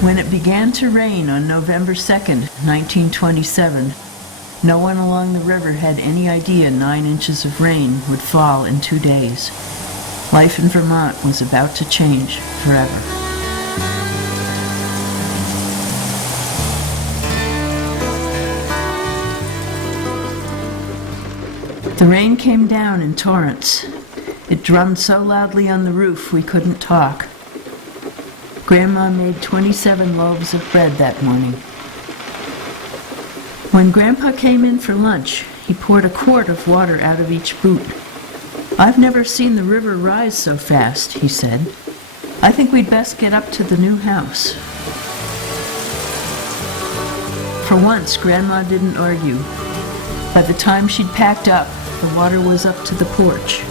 When it began to rain on November 2nd, 1927, no one along the river had any idea 9 inches of rain would fall in 2 days. Life in Vermont was about to change forever. The rain came down in torrents. It drummed so loudly on the roof we couldn't talk. Grandma made 27 loaves of bread that morning. When Grandpa came in for lunch, he poured a quart of water out of each boot. "I've never seen the river rise so fast," he said. "I think we'd best get up to the new house." For once, Grandma didn't argue. By the time she'd packed up, the water was up to the porch.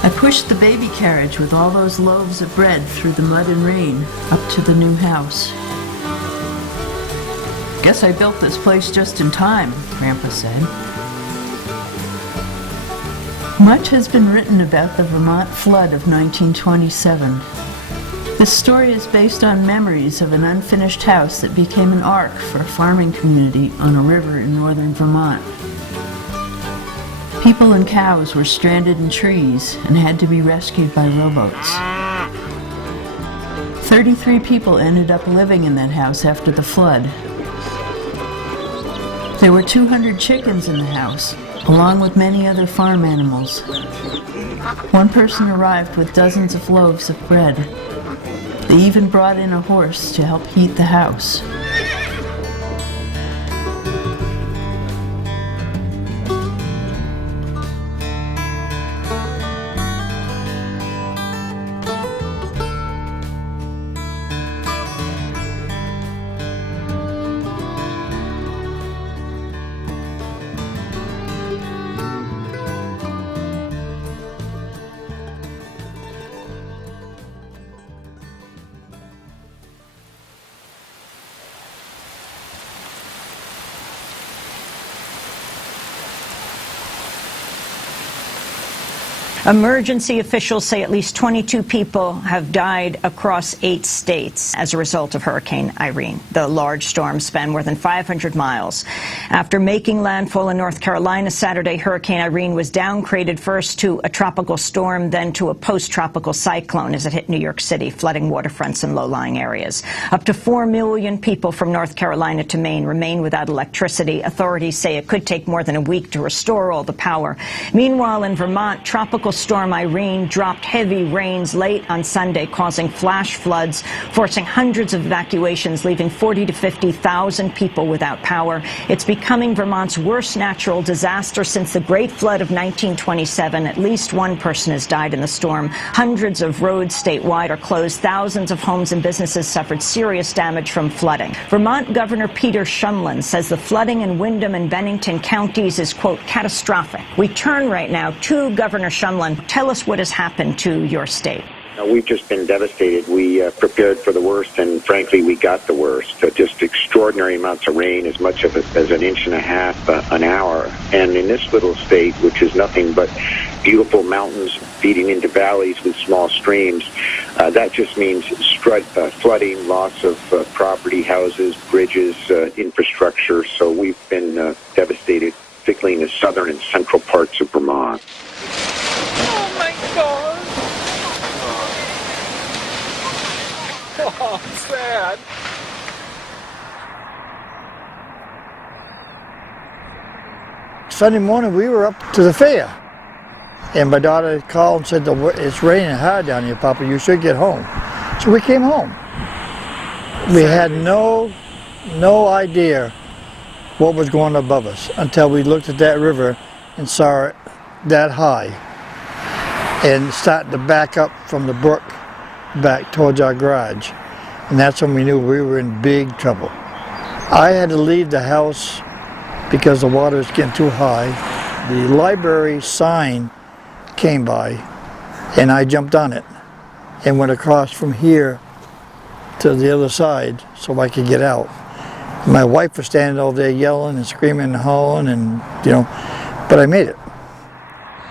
I pushed the baby carriage with all those loaves of bread through the mud and rain up to the new house. "Guess I built this place just in time," Grandpa said. Much has been written about the Vermont flood of 1927. This story is based on memories of an unfinished house that became an ark for a farming community on a river in northern Vermont. People and cows were stranded in trees and had to be rescued by rowboats. 33 people ended up living in that house after the flood. There were 200 chickens in the house, along with many other farm animals. One person arrived with dozens of loaves of bread. They even brought in a horse to help heat the house. Emergency officials say at least 22 people have died across 8 states as a result of Hurricane Irene. The large storm spanned more than 500 miles. After making landfall in North Carolina Saturday, Hurricane Irene was downgraded first to a tropical storm, then to a post-tropical cyclone as it hit New York City, flooding waterfronts and low-lying areas. Up to 4 million people from North Carolina to Maine remain without electricity. Authorities say it could take more than a week to restore all the power. Meanwhile, in Vermont, Tropical Storm Irene dropped heavy rains late on Sunday, causing flash floods, forcing hundreds of evacuations, leaving 40 to 50,000 people without power. It's becoming Vermont's worst natural disaster since the Great Flood of 1927. At least one person has died in the storm. Hundreds of roads statewide are closed. Thousands of homes and businesses suffered serious damage from flooding. Vermont Governor Peter Shumlin says the flooding in Windham and Bennington counties is, quote, catastrophic. We turn right now to Governor Shumlin. Tell us what has happened to your state. We've just been devastated. We prepared for the worst, and frankly, we got the worst. Just extraordinary amounts of rain, as much as 1.5 inches an hour. And in this little state, which is nothing but beautiful mountains feeding into valleys with small streams, that just means flooding, loss of property, houses, bridges, infrastructure. So we've been devastated, particularly in the southern and central parts of Vermont. Oh my God! Oh, sad. Sunday morning we were up to the fair, and my daughter called and said, "It's raining hard down here, Papa, you should get home." So we came home. We had no idea what was going above us until we looked at that river and saw it that high and started to back up from the brook back towards our garage, and that's when we knew we were in big trouble. I had to leave the house because the water was getting too high. The library sign came by and I jumped on it and went across from here to the other side so I could get out. My wife was standing over there yelling and screaming and hollering, and but I made it.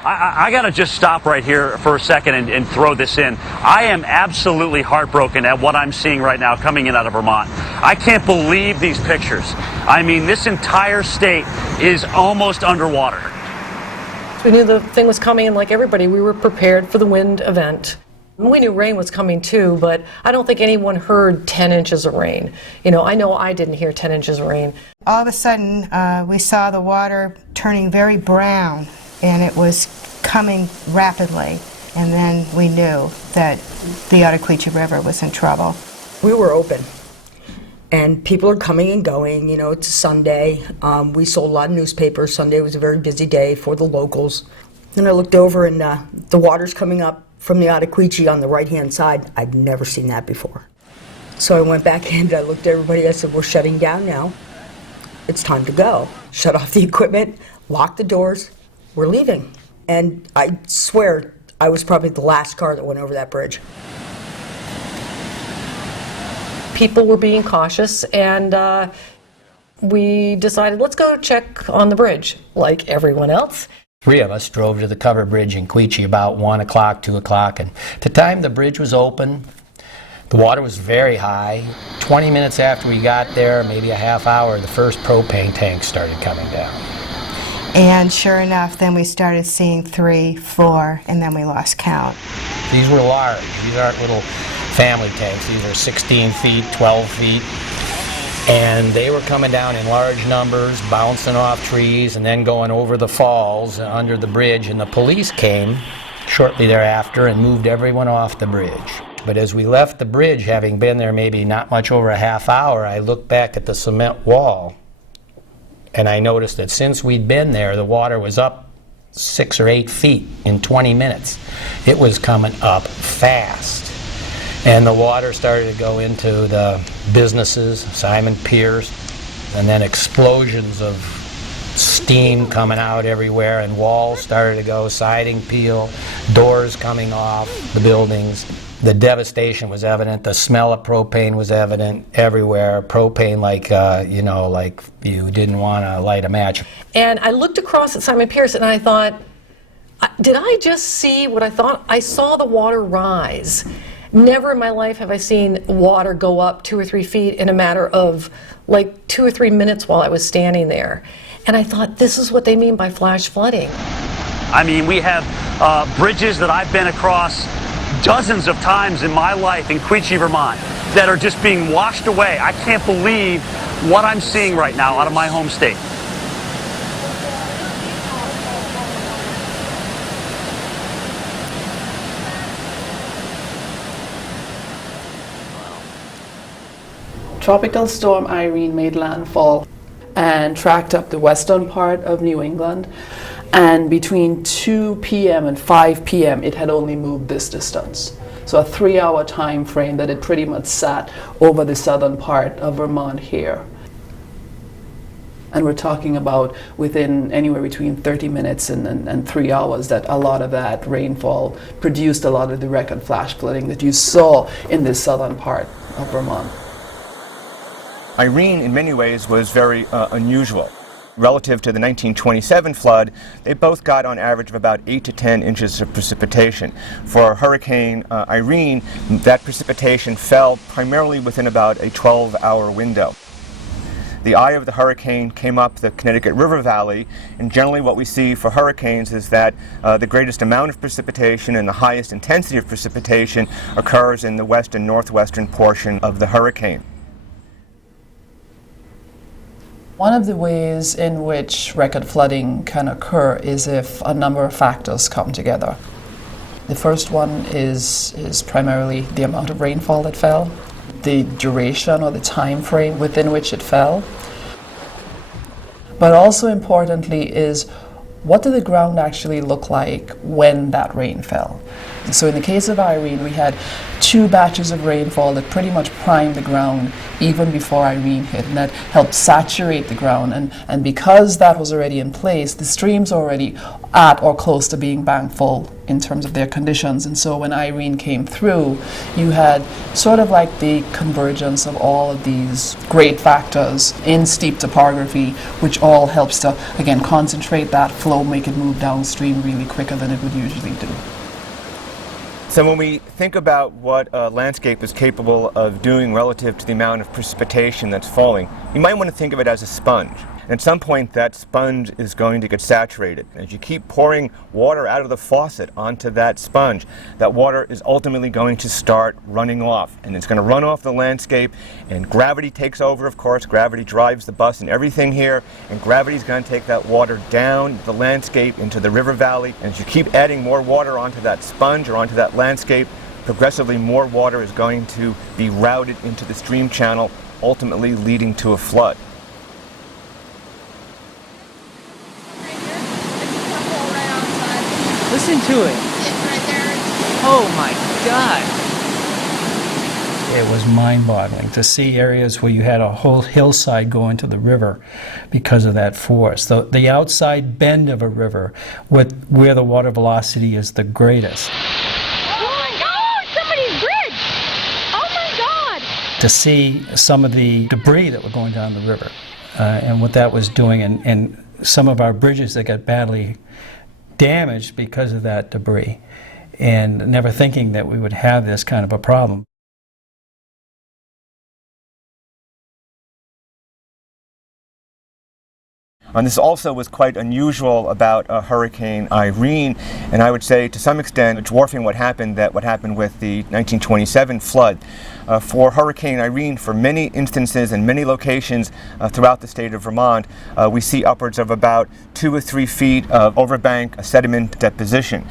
I got to just stop right here for a second and throw this in. I am absolutely heartbroken at what I'm seeing right now coming in out of Vermont. I can't believe these pictures. I mean, this entire state is almost underwater. We knew the thing was coming, and like everybody, we were prepared for the wind event. We knew rain was coming too, but I don't think anyone heard 10 inches of rain. You know I didn't hear 10 inches of rain. All of a sudden, we saw the water turning very brown, and it was coming rapidly. And then we knew that the Ottaquechee River was in trouble. We were open, and people are coming and going. You know, it's Sunday. We sold a lot of newspapers. Sunday was a very busy day for the locals. Then I looked over, and the water's coming up from the Ottaquechee on the right-hand side. I'd never seen that before. So I went back in, I looked at everybody, I said, we're shutting down now. It's time to go. Shut off the equipment, lock the doors, we're leaving. And I swear, I was probably the last car that went over that bridge. People were being cautious, and we decided, let's go check on the bridge, like everyone else. 3 of us drove to the cover bridge in Quechee about 1 o'clock, 2 o'clock, and at the time the bridge was open, the water was very high. 20 minutes after we got there, maybe a half hour, the first propane tanks started coming down. And sure enough, then we started seeing 3, 4, and then we lost count. These were large. These aren't little family tanks. These are 16 feet, 12 feet. And they were coming down in large numbers, bouncing off trees, and then going over the falls under the bridge. And the police came shortly thereafter and moved everyone off the bridge. But as we left the bridge, having been there maybe not much over a half hour, I looked back at the cement wall, and I noticed that since we'd been there, the water was up 6 or 8 feet in 20 minutes. It was coming up fast. And the water started to go into the businesses, Simon Pierce, and then explosions of steam coming out everywhere, and walls started to go, siding peel, doors coming off the buildings. The devastation was evident. The smell of propane was evident everywhere. Propane like you didn't want to light a match. And I looked across at Simon Pierce, and I thought, did I just see what I thought? I saw the water rise. Never in my life have I seen water go up 2 or 3 feet in a matter of like 2 or 3 minutes while I was standing there. And I thought, this is what they mean by flash flooding. I mean, we have bridges that I've been across dozens of times in my life in Quechee, Vermont, that are just being washed away. I can't believe what I'm seeing right now out of my home state. Tropical Storm Irene made landfall and tracked up the western part of New England, and between 2 p.m. and 5 p.m. it had only moved this distance. So a 3-hour time frame that it pretty much sat over the southern part of Vermont here. And we're talking about within anywhere between 30 minutes and 3 hours that a lot of that rainfall produced a lot of the record flash flooding that you saw in the southern part of Vermont. Irene, in many ways, was very unusual. Relative to the 1927 flood, they both got on average of about 8 to 10 inches of precipitation. For Hurricane Irene, that precipitation fell primarily within about a 12-hour window. The eye of the hurricane came up the Connecticut River Valley, and generally what we see for hurricanes is that the greatest amount of precipitation and the highest intensity of precipitation occurs in the west and northwestern portion of the hurricane. One of the ways in which record flooding can occur is if a number of factors come together. The first one is primarily the amount of rainfall that fell, the duration or the time frame within which it fell, but also importantly is what did the ground actually look like when that rain fell. So in the case of Irene, we had 2 batches of rainfall that pretty much primed the ground even before Irene hit, and that helped saturate the ground. And because that was already in place, the streams already at or close to being bank full in terms of their conditions. And so when Irene came through, you had sort of like the convergence of all of these great factors in steep topography, which all helps to, again, concentrate that flow, make it move downstream really quicker than it would usually do. So when we think about what a landscape is capable of doing relative to the amount of precipitation that's falling, you might want to think of it as a sponge. And at some point that sponge is going to get saturated. As you keep pouring water out of the faucet onto that sponge, that water is ultimately going to start running off. And it's going to run off the landscape, and gravity takes over, of course. Gravity drives the bus and everything here, and gravity is going to take that water down the landscape into the river valley. And as you keep adding more water onto that sponge or onto that landscape, progressively more water is going to be routed into the stream channel, ultimately leading to a flood. Listen to it. Oh my God. It was mind-boggling to see areas where you had a whole hillside go into the river because of that force. The outside bend of a river where the water velocity is the greatest. Oh my God! Somebody's bridge! Oh my God! To see some of the debris that were going down the river and what that was doing, and some of our bridges that got badly damaged because of that debris, and never thinking that we would have this kind of a problem. And this also was quite unusual about Hurricane Irene, and I would say to some extent dwarfing what happened with the 1927 flood. For Hurricane Irene, for many instances and many locations throughout the state of Vermont, we see upwards of about 2 or 3 feet of overbank sediment deposition.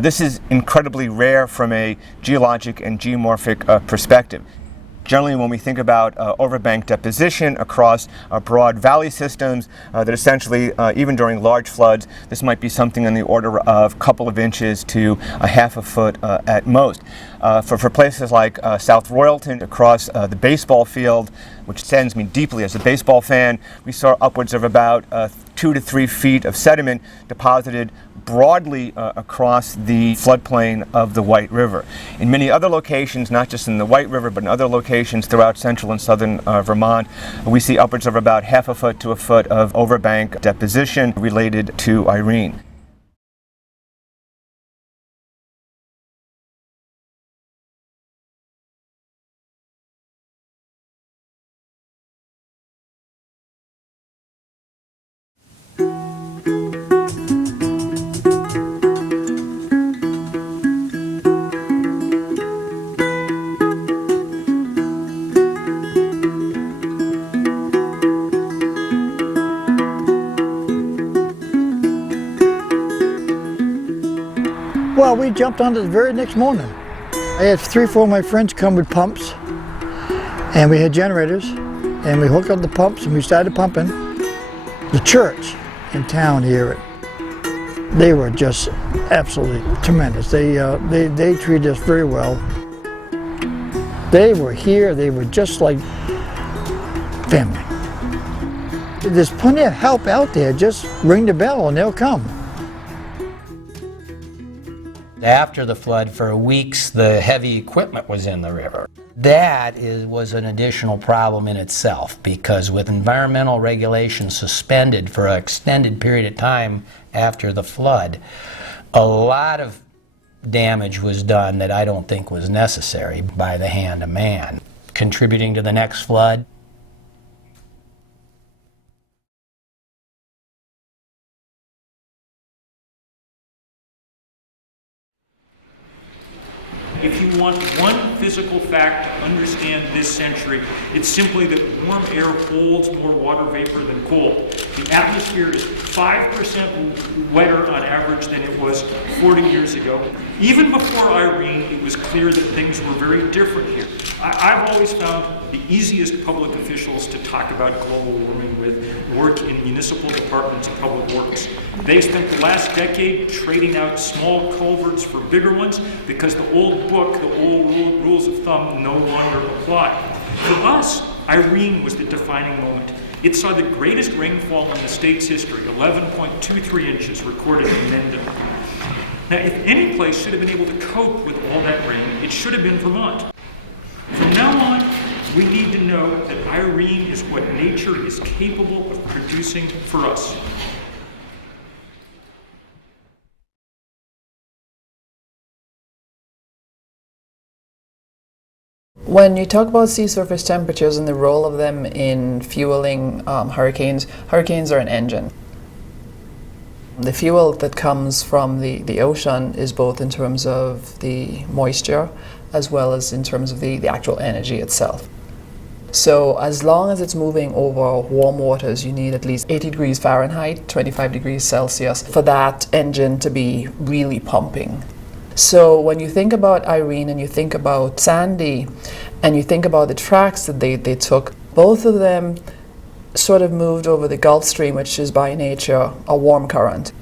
This is incredibly rare from a geologic and geomorphic perspective. Generally, when we think about overbank deposition across broad valley systems, that essentially, even during large floods, this might be something in the order of a couple of inches to a half a foot at most. For places like South Royalton, across the baseball field, which saddens me deeply as a baseball fan, we saw upwards of about 2 to 3 feet of sediment deposited broadly across the floodplain of the White River. In many other locations, not just in the White River, but in other locations throughout central and southern Vermont, we see upwards of about half a foot to a foot of overbank deposition related to Irene. Well, we jumped on it the very next morning. I had 3 or 4 of my friends come with pumps, and we had generators, and we hooked up the pumps and we started pumping. The church in town here, they were just absolutely tremendous. They treated us very well. They were here, they were just like family. There's plenty of help out there, just ring the bell and they'll come. After the flood, for weeks, the heavy equipment was in the river. That was an additional problem in itself, because with environmental regulations suspended for an extended period of time after the flood, a lot of damage was done that I don't think was necessary by the hand of man, contributing to the next flood. If you want one physical fact to understand this century, it's simply that warm air holds more water vapor than cold. The atmosphere is 5% wetter on average than it was 40 years ago. Even before Irene, it was clear that things were very different here. I've always found the easiest public officials to talk about global warming with work in municipal departments of public works. They spent the last decade trading out small culverts for bigger ones because the old book, the old rules of thumb, no longer apply. For us, Irene was the defining moment. It saw the greatest rainfall in the state's history, 11.23 inches recorded in Mendon. Now, if any place should have been able to cope with all that rain, it should have been Vermont. From now on, we need to know that Irene is what nature is capable of producing for us. When you talk about sea surface temperatures and the role of them in fueling hurricanes, hurricanes are an engine. The fuel that comes from the ocean is both in terms of the moisture as well as in terms of the actual energy itself. So as long as it's moving over warm waters, you need at least 80 degrees Fahrenheit, 25 degrees Celsius for that engine to be really pumping. So when you think about Irene and you think about Sandy and you think about the tracks that they took, both of them sort of moved over the Gulf Stream, which is by nature a warm current.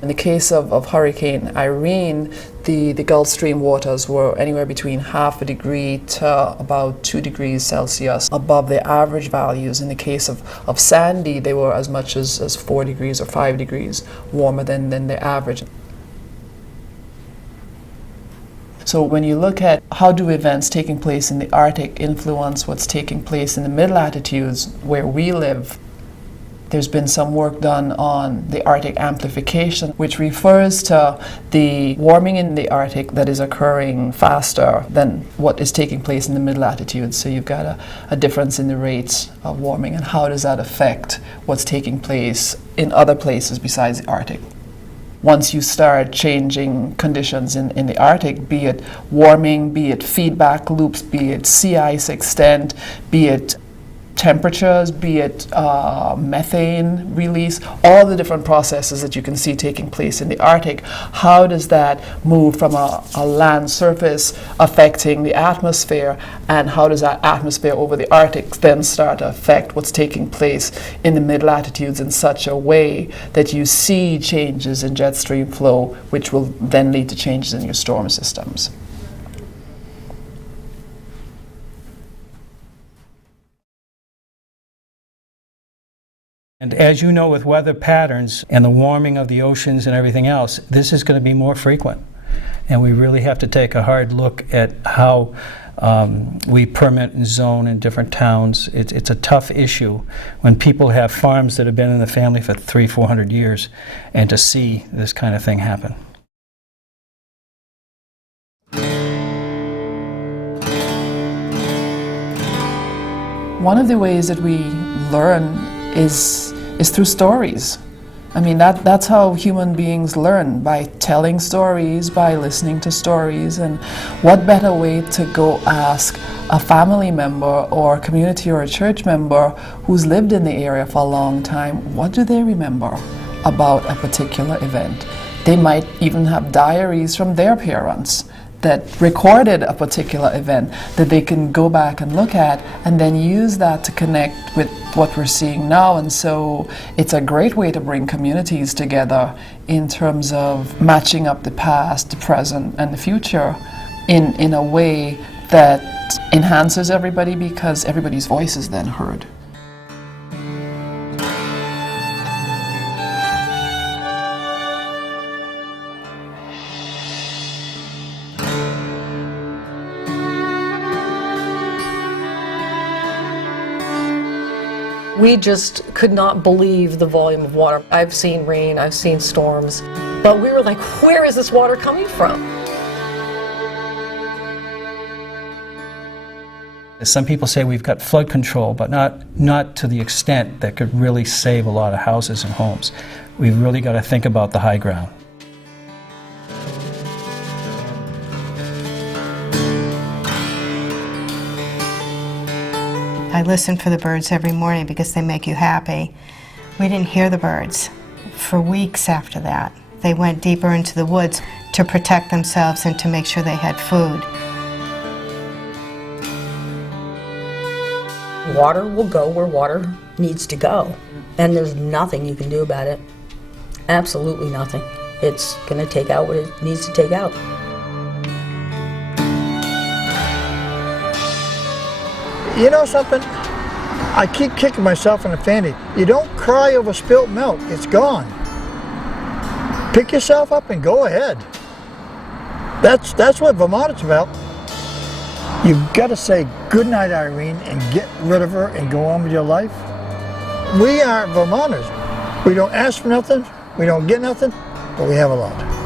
In the case of Hurricane Irene, the Gulf Stream waters were anywhere between half a degree to about 2 degrees Celsius above the average values. In the case of Sandy, they were as much as 4 degrees or 5 degrees warmer than the average. So when you look at how do events taking place in the Arctic influence what's taking place in the mid-latitudes where we live, there's been some work done on the Arctic amplification, which refers to the warming in the Arctic that is occurring faster than what is taking place in the mid-latitudes. So you've got a difference in the rates of warming, and how does that affect what's taking place in other places besides the Arctic? Once you start changing conditions in the Arctic, be it warming, be it feedback loops, be it sea ice extent, be it temperatures, be it methane release, all the different processes that you can see taking place in the Arctic, how does that move from a land surface affecting the atmosphere, and how does that atmosphere over the Arctic then start to affect what's taking place in the mid-latitudes in such a way that you see changes in jet stream flow, which will then lead to changes in your storm systems. And as you know, with weather patterns and the warming of the oceans and everything else, this is going to be more frequent. And we really have to take a hard look at how we permit and zone in different towns. It's a tough issue when people have farms that have been in the family for 300-400 years, and to see this kind of thing happen. One of the ways that we learn is through stories. I mean, that's how human beings learn, by telling stories, by listening to stories. And what better way to go ask a family member or a community or a church member who's lived in the area for a long time, what do they remember about a particular event? They might even have diaries from their parents that recorded a particular event that they can go back and look at and then use that to connect with what we're seeing now. And so it's a great way to bring communities together in terms of matching up the past, the present, and the future in a way that enhances everybody, because everybody's voice is then heard. We just could not believe the volume of water. I've seen rain, I've seen storms, but we were like, where is this water coming from? Some people say we've got flood control, but not to the extent that could really save a lot of houses and homes. We've really got to think about the high ground. I listen for the birds every morning because they make you happy. We didn't hear the birds for weeks after that. They went deeper into the woods to protect themselves and to make sure they had food. Water will go where water needs to go, and there's nothing you can do about it. Absolutely nothing. It's going to take out what it needs to take out. You know something? I keep kicking myself in the fanny. You don't cry over spilt milk. It's gone. pick yourself up and go ahead. That's what Vermont is about. You've got to say goodnight, Irene, and get rid of her and go on with your life. We are Vermonters. We don't ask for nothing, we don't get nothing, but we have a lot.